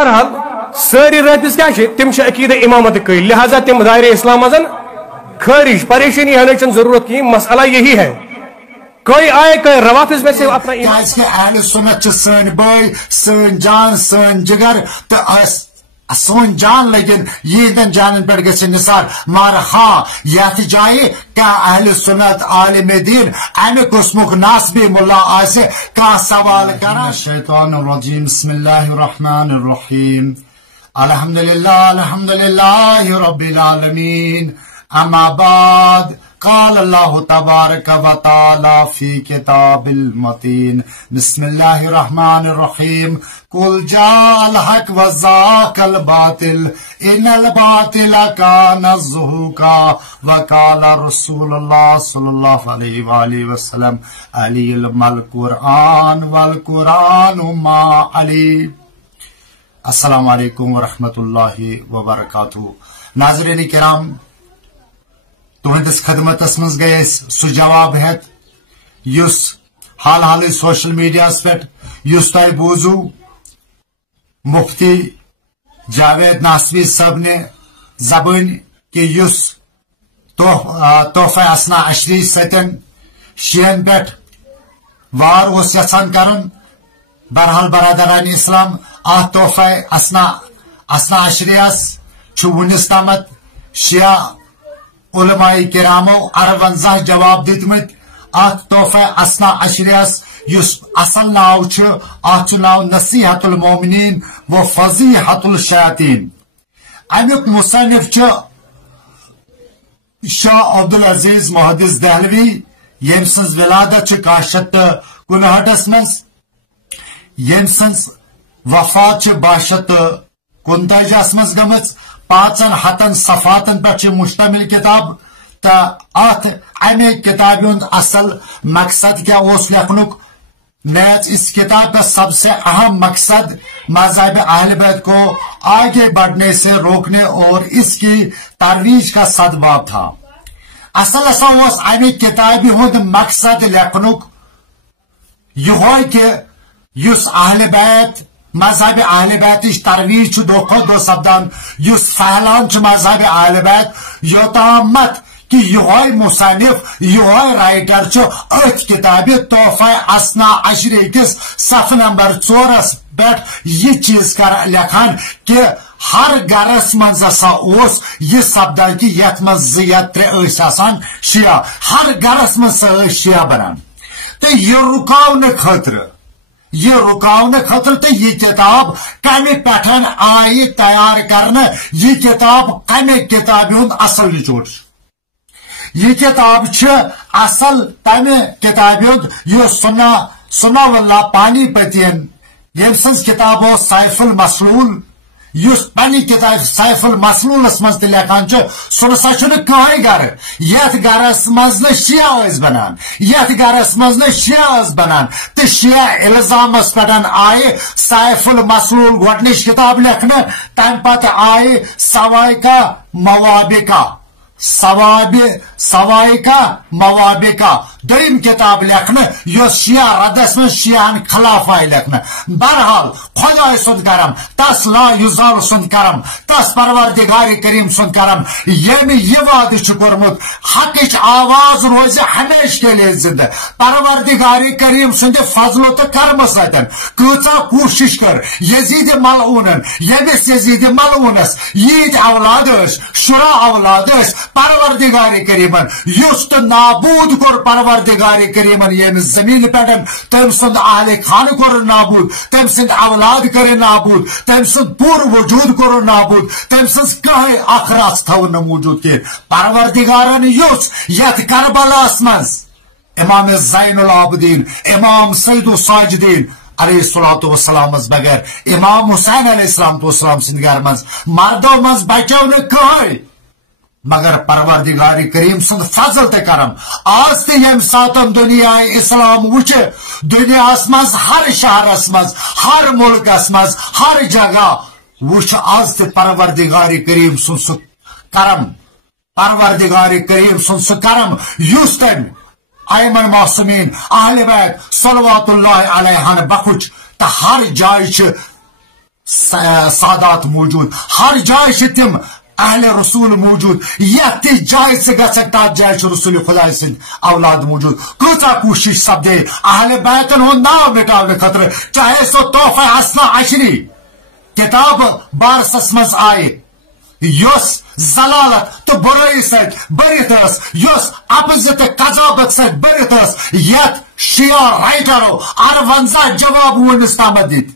بہرحال ساری راتس کیا تم عقیدہ امامت قیل لہذا تم دائرہ اسلام مزن خارج پریشانی ہونے کی ضرورت کی مسئلہ یہی ہے کوئی آئے کوئی روافظ میں سے اپنا ایمان کہ اہل سنت سن بھائی سن جان سن جگر تو سون جان لیکن یہ جانن پر گھس نثار مار ہاں یت جائے کیا اہل سنت عالم دین امہ قسمک ناسبی ملا آسے کا سوال کرا الشیطان الرجیم بسم اللہ الرحمن الرحیم الحمدللہ رب العالمین اما بعد قال اللہ تبارک و تعالی فی کتاب المتین بسم اللہ الرحمن الرحیم قل جاء الحق وزاق الباطل ان الباطل کان زہوقا وقال رسول اللہ صلی اللہ علیہ وآلہ وسلم علی القرآن والقرآن ما علی. السلام علیکم ورحمۃ اللہ وبرکاتہ. ناظرین کرام تہندس خدمتس من گئی سہ جواب ہیت یس حال حال سوشل میڈیا پہ تہ بوزو مفتی جاوید ناسوی صاحب نے زبان کہ یس تحفہ اسنا عشری ستن شین پہ وار یژھان کرن. بہرحال برادران اسلام تحفہ اسنا عشریس ونس تامت شیعہ علماء کرامو 58 جواب دتمت ات تحفہ اسنا عشریس یس اصل ناو ات ناو نصیحت المومنین و فضیحت الشیاطین. امیک مصنف شاہ عبدالعزیز محدث دہلوی یم سنز ولادت 1959 مز یم سنز وفات 1259 مز گمت 500 صفحاتن پر مشتمل کتاب. تا ات امہ کتاب اصل مقصد کیا اس لکھنک نیز اس کتاب کا سب سے اہم مقصد مذہب اہل بیت کو آگے بڑھنے سے روکنے اور اس کی ترویج کا سدباب تھا. اصل امہ کتاب ہند مقصد لکھنک یہ کہ یس اہل بیت مذہب اہل بیت ترویج دہ کھت دہ سپدان یس پھہلان مذہب اہل بیت یوتامت کہ یہ مصنف یہ رائٹر ات کتاب تحفہ اسنا عشری کس صف نمبر 4 پہ یہ چیز کر لکھان کہ ہر گرس من یہ سپدان کہ یت من 2-3 آسان شیعہ ہر گرس من شیعہ بنان تو یہ رکاؤن خطر تو یہ کتاب کمہ پٹھن آئی تیار کرنا. یہ کتاب کمہ کتاب ہند اصل نچوڑ. یہ کتاب اصل تمہ کتاب ہند یہ سنا واللہ پانی پتین یم سنز کتاب سیف المسلول یس پنی کتاب سیف المسلولس مز لکھان سہ نسا کہیں گر یت گرس مز شیعہ بنان یت گرس مز شیعہ بنان تو شیعہ الزامس پہ آئے سیف المسلول گۄڈنِچ کتاب لکھنے تمہ پتہ آئے سوائکا موابقہ دویم کتاب لکھنے یس شیعہ ردس میں شیعہ خلاف آئی لکھنے. بہرحال خدا سند کرم تس لا یزال سند کرم تس پروردگار کریم سند کرم یم یہ وعدہ کورمت حقچ آواز روز ہمیشہ کے لیے زندہ. پروردگار کریم سند فضل و کرم ستن کۭژاہ کوشش کر یزید ملعونن یمس یزید ملعونس یید اولاد شرا اولاد پروردگار کریمن یس تو نابود کور پروردگار کریمن یم زمین پہ تم سند اہل خان کور نابود تم سند اولاد کر نابود تم سند پور وجود کور نابود تم سند کہیں اخراس تھو نہ موجود کی. پروردگارن یس یت کربلاس مز امام زین العابدین امام سید الساجدین علیہ الصلوۃ والسلام بغیر امام حسین علیہ السلام سند گھر مز مردو مز بچو نہ کہیں مگر پروردگار کریم سند فضل تے کرم. آج تے یم ساتم دنیا اسلام وچ دنیا مز ہر شہرس مز ہر ملکس مز ہر جگہ وچ آج تے پروردگار کریم سند کرم پروردگار کریم سند کرم یس تم ایمن معصومین اہل بیت صلوات اللہ علیہ بخش تو ہر جائے سادات موجود، ہر جائے سے تم اہل رسول موجود، یت جائے سے گھک تات جائے رسول خدا سند اولاد موجود. کۭژاہ کوشش سپدے اہل بیتن ہند ناو مٹاونہٕ خٲطرٕ، چاہے سو تحفہ حسنہ عشری کتاب بارسس مز آئے یس ضلالت تو برائی ست برت یس اپز تو قذابت ست برت یت شیعہ رائٹرو 58 جواب ونس تامت دت.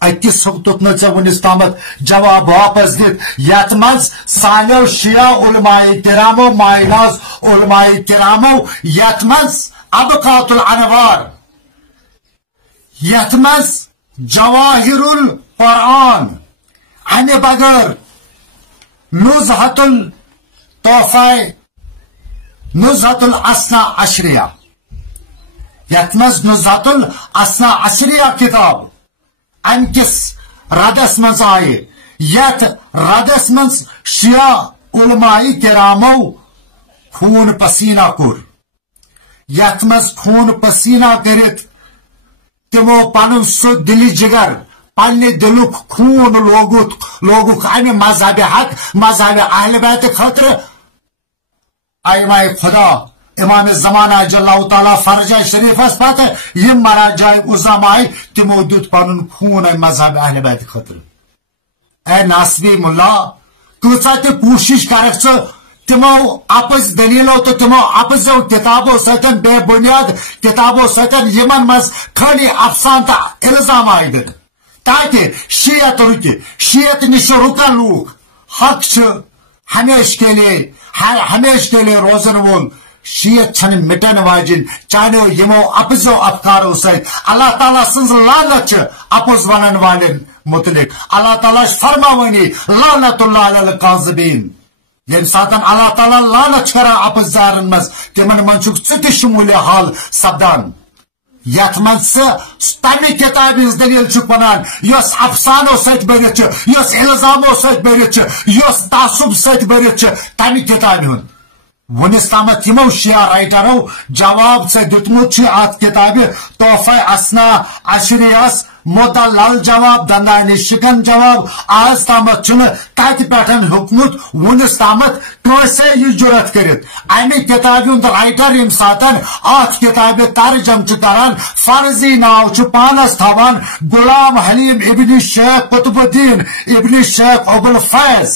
اکس ہفتک نا ژے ونس تامت جواب واپس دت یت مز سانو شیعہ علماء کرامو مایناز علماء کرامو یت مز ابقات الانوار، یت مز جواہر القرآن، امہ بغیر نزہت الاسنا عشریہ، یت مز نزہت الاسنا عشریہ کتاب ام کس ردس مز آئے، یت ردس مز شیعہ علماء کرامو خون پسینہ کور، یت مز خون پسینہ کرت تمو پن سہ دلی جگر پنہ دلک خون لوگک امہ مذہب حق مذہب اہل بیت خاطر ائمہ خدا امام زمانہ جل تعالیٰ فرجہ شریفس پتہ یم مراجع عظماء تمو دیت پن خون مذہب اہل بیت خاطر. اے ناصبی ملا کۭژاہ تہ کوشش کرکھ ژٕ تمو اپز دلیلو تو تمو اپزو کتابو ستن بے بنیاد کتابو ستن یمن مز خالی افسان تا الزام آئی دن تاکہ شیعت رکے، شیعت نش رکن لوگ حق ہمیشہ کے لیے روزن وول شیعت چھن مٹن واجن چانو یمو اپزو افکارو ست. اللہ تعالیٰ سنز لعنت اپز ونن والن متعلق، اللہ تعالیٰ فرماونی لعنت اللہ علی الکاذبین. یم ساتن اللہ تعالیٰ لعنت کران اپز زارن مز تمن من ژٕ شمول حال سپدان یت من تمہ کتاب ہز دلیل ونان یس افسانو ست برت یس الزامو ست برت یس تعصب ست برت تمہ کتاب ہند. ونس تامت تمو شیعہ رائٹرو جواب دتمت ات کتاب تحفہ اسنا عشریہس مدلل جواب دندان شکن جواب. آز تامت تت پہ ہیوکمت ونس تامت کنسے یہ جرت کرت امہ کتاب ہند رائٹر یم ساتن ات کتاب ترجم کران فرضی ناو پانس تھوان غلام حلیم ابن شیخ قطب الدین ابن شیخ ابو الفیض.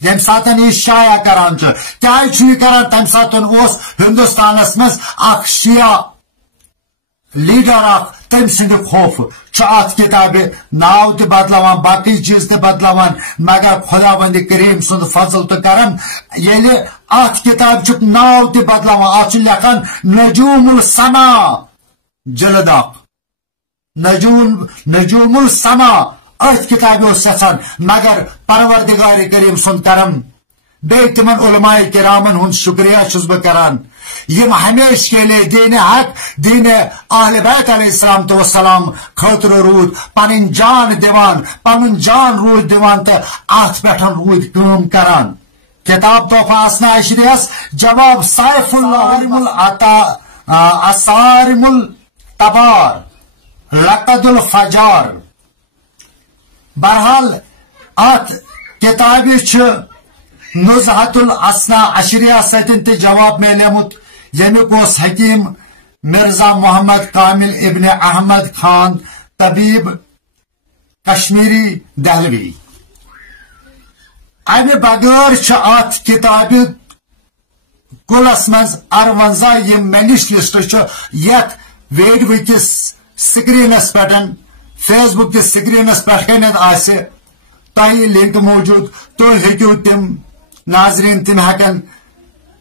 یم ساتن یہ شائع کران کیا کران تم ساتن ہندوستانس مز اخ شیعہ لیڈر اخ تم سند خوف ات کتاب ناو تہ بدلوان باقی چیز تہ بدلوان مگر خدا بند کریم سند فضل تو کرم یل ات کتاب ناو تہ بدلوان ات لکھان نجوم السما جلد اخ نجوم السما ات کتاب یژھان مگر پروردگار کریم سند کرم بیٚیہِ تمن علماء کرامن ہند شکریہ چھس بہ کران یم ہمیشہ کے لیے دین حق دین اہل بیت علیہ السلام تو وسلام خاطر رود پن جان دیوان پن جان رود دیوان تو ات پہ رود کام کران. کتاب تحفہ اسنا عشریہس جواب سیف العلم العطا اصارم التبار لقد الفجار. بہرحال ات کتاب نزہت الاسنا عشریہ ستن تہ جواب میلیمت یمیک حکیم مرزا محمد کامل ابن احمد خان طبیب کشمیری دہلوی. امہ بغیر ات کتاب کلس مز 58 یم مے نش لسٹ یت ویڈیو کس سکرینس پہ فیس بک کس سکرینس پہ تہ لنک موجود تھی ہیکو تم ناظرین تم ہکن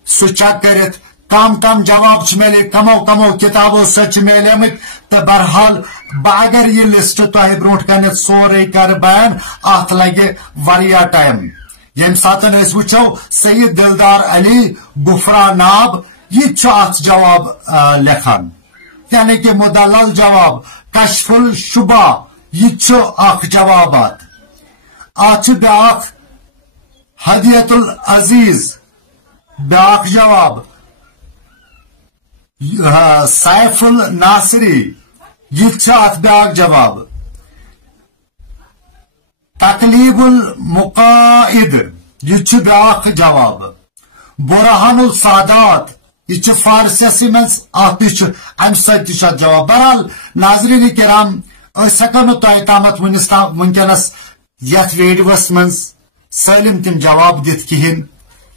سہ چیک کرت کم کم جواب ملے کمو کتابوں ست ملیمت. تو بہرحال بہ اگر یہ لسٹ تہ برو کن سورے کر بیان ات لگہ واریاہ ٹائم. یم ساتن اس وچو سید دلدار علی گفرا ناب یہ ات جواب لکھان یعنی کہ مدلل جواب کشف الشبہ یہ اخ جوابات. ات بیاکھ ہدیت العزیز بیاکھ جواب سیف الناصری یہ ات بیاکھ جواب. کاتب المقائد یہ بیاکھ جواب برہان السادات یہ فارسی من ام ست جواب بہرحال ناظرین کرام ہکو تہ تامت ونکس یت ویڈیوس من سالم تم جواب دت کہین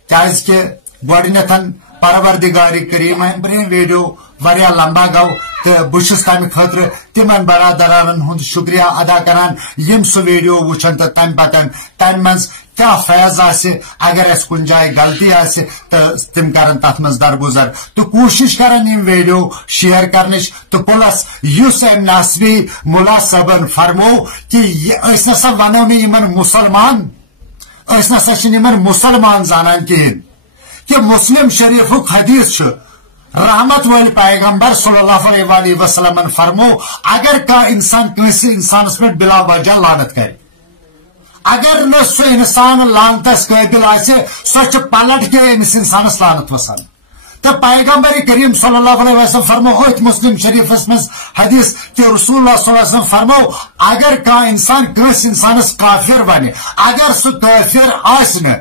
کیا گۄڈنیتھ پروردگار کریم برہم ویڈیو واریاہ لمبا گو تو بہس تمہ خاطر تمن برادران ہند شکریہ ادا کران یم سہ ویڈیو وچھن تو تمہ پتن تمہ من کیا فیض آسہ اگر اس کن جائے غلطی آسہ تو تم کرن تت من درگزر تو کوشش کرن یم ویڈیو شیئر کرنچ تو پلس یس ام نسبی ملا صاحبن فرمو کہ اس نسا ونو نمن مسلمان اس نسا چھ مسلمان زانان کہین کہ مسلم شریف حدیث رحمت ول پیغمبر صلی اللہ علیہ وسلم فرمو اگر کا انسان کسی انسانس پہ بلا وجہ لانت کرے اگر نہ سہ انسان لانتس قابل آسہ سہ پلٹ کے امس انسانس لانت وسان تو پیغمبر کریم صلی اللہ علیہ وسلم فرمو ات مسلم شریفس من حدیث کہ رسول اللہ صلی اللہ علیہ وسلم فرمو اگر کا انسان کس انسانس کافر بنے اگر سہ کافر آسہ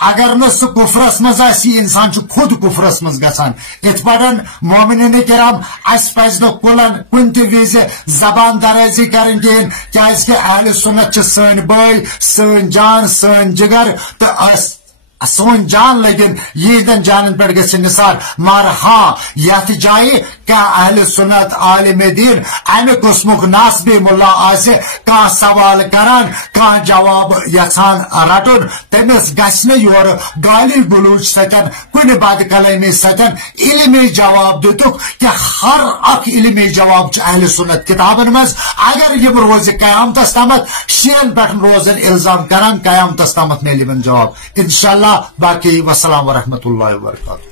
اگر نہ سہ کفرس مز انسان خود کفرس مز گژھان ات پڑھن مومنین کرام اس پز کن تہ وز زبان درازی کریں کہین کیاز کہ اہل سنت سن بھائی سن جان سن جگر تو سون جان لگن یہدن جانن پہ گھس نثار مگر ہاں یت جائے کیا اہل سنت عالم دین امہ قسمک ناسبی ملا آسہ کان سوال کران کان جواب یژھان رٹن تمس گژھِ نہٕ یور گالی گلوچ ستن کن بد کلامی ستن علمی جواب دتک کہ ہر اخ علمی جواب اہل سنت کتابن مز اگر یم روز قیامتس تامت شین پہ روزن الزام کران قیامتس تامت میلہِ یمن جواب انشاءاللہ باقی والسلام ورحمۃ اللہ وبرکاتہ.